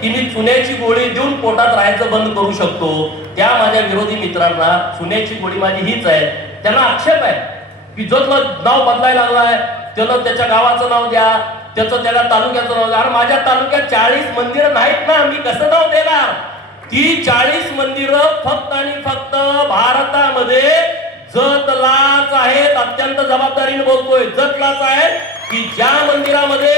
की मी चुन्याची गोळी देऊन पोटात राहायचं बंद करू शकतो, त्या माझ्या विरोधी मित्रांना चुन्याची गोळी माझी हीच आहे. त्यांना आक्षेप आहे की जो नाव बदलायला लागलाय त्याला त्याच्या गावाचं नाव द्या, त्याचं त्याला तालुक्याचं नाव द्या. अरे माझ्या तालुक्यात 40 मंदिरं नाहीत ना, मी कसं नाव देणार? ती 40 मंदिरं फक्त आणि फक्त भारतामध्ये जतलाच आहेत. अत्यंत जबाबदारीने बोलतोय, जतलाच आहेत की ज्या मंदिरामध्ये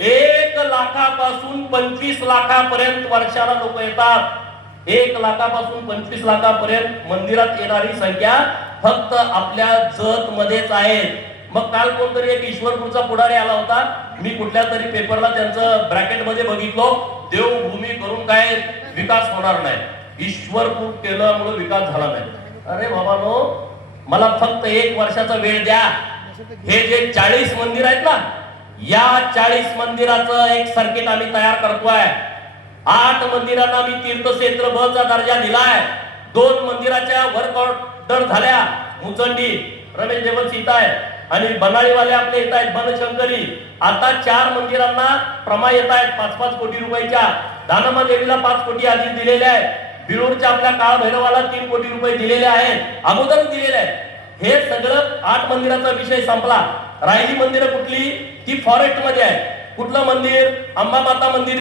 1 लाखापासून 25 लाखापर्यंत वर्षाला लोक येतात. 1 लाखापासून 25 लाखापर्यंत मंदिरात येणारी संख्या फक्त आपल्या जत मध्येच आहे. मग काल कोणतरी एक ईश्वरपूरचा पुढारी आला होता, मी कुठल्या तरी पेपरला त्यांचं ब्रॅकेट मध्ये बघितलो, देवभूमी करून काय विकास होणार नाही, ईश्वरपूर केल्यामुळे विकास झाला नाही. अरे बाबानो, मला फक्त 1 वर्षाचा वेळ द्या. हे जे 40 मंदिर आहेत ना, या 40 मंदिराचं एक सर्किट आम्ही तयार करतोय. 8 मंदिरांना मी तीर्थक्षेत्र ब चा दर्जा दिलाय. 2 मंदिराच्या वर्क ऑर्डर झाल्या. मुचंडी रमेश देवच इथं आहे आणि बनाळीवाले आपले येत आहेत, बनशंकरी. आता 4 मंदिरांना प्रमा येत आहेत 5-5 कोटी रुपयाच्या. दानम्मा देवीला 5 कोटी आधी दिलेले आहेत. बिळूरच्या आपल्या काळ भैरवाला 3 कोटी रुपये दिलेले आहेत, अगोदर दिलेले आहेत. हे सगळं 8 मंदिराचा विषय संपला. राहिली मंदिरं कुठली? ती फॉरेस्ट मध्ये आहे. कुठलं मंदिर? अंबामाता मंदिर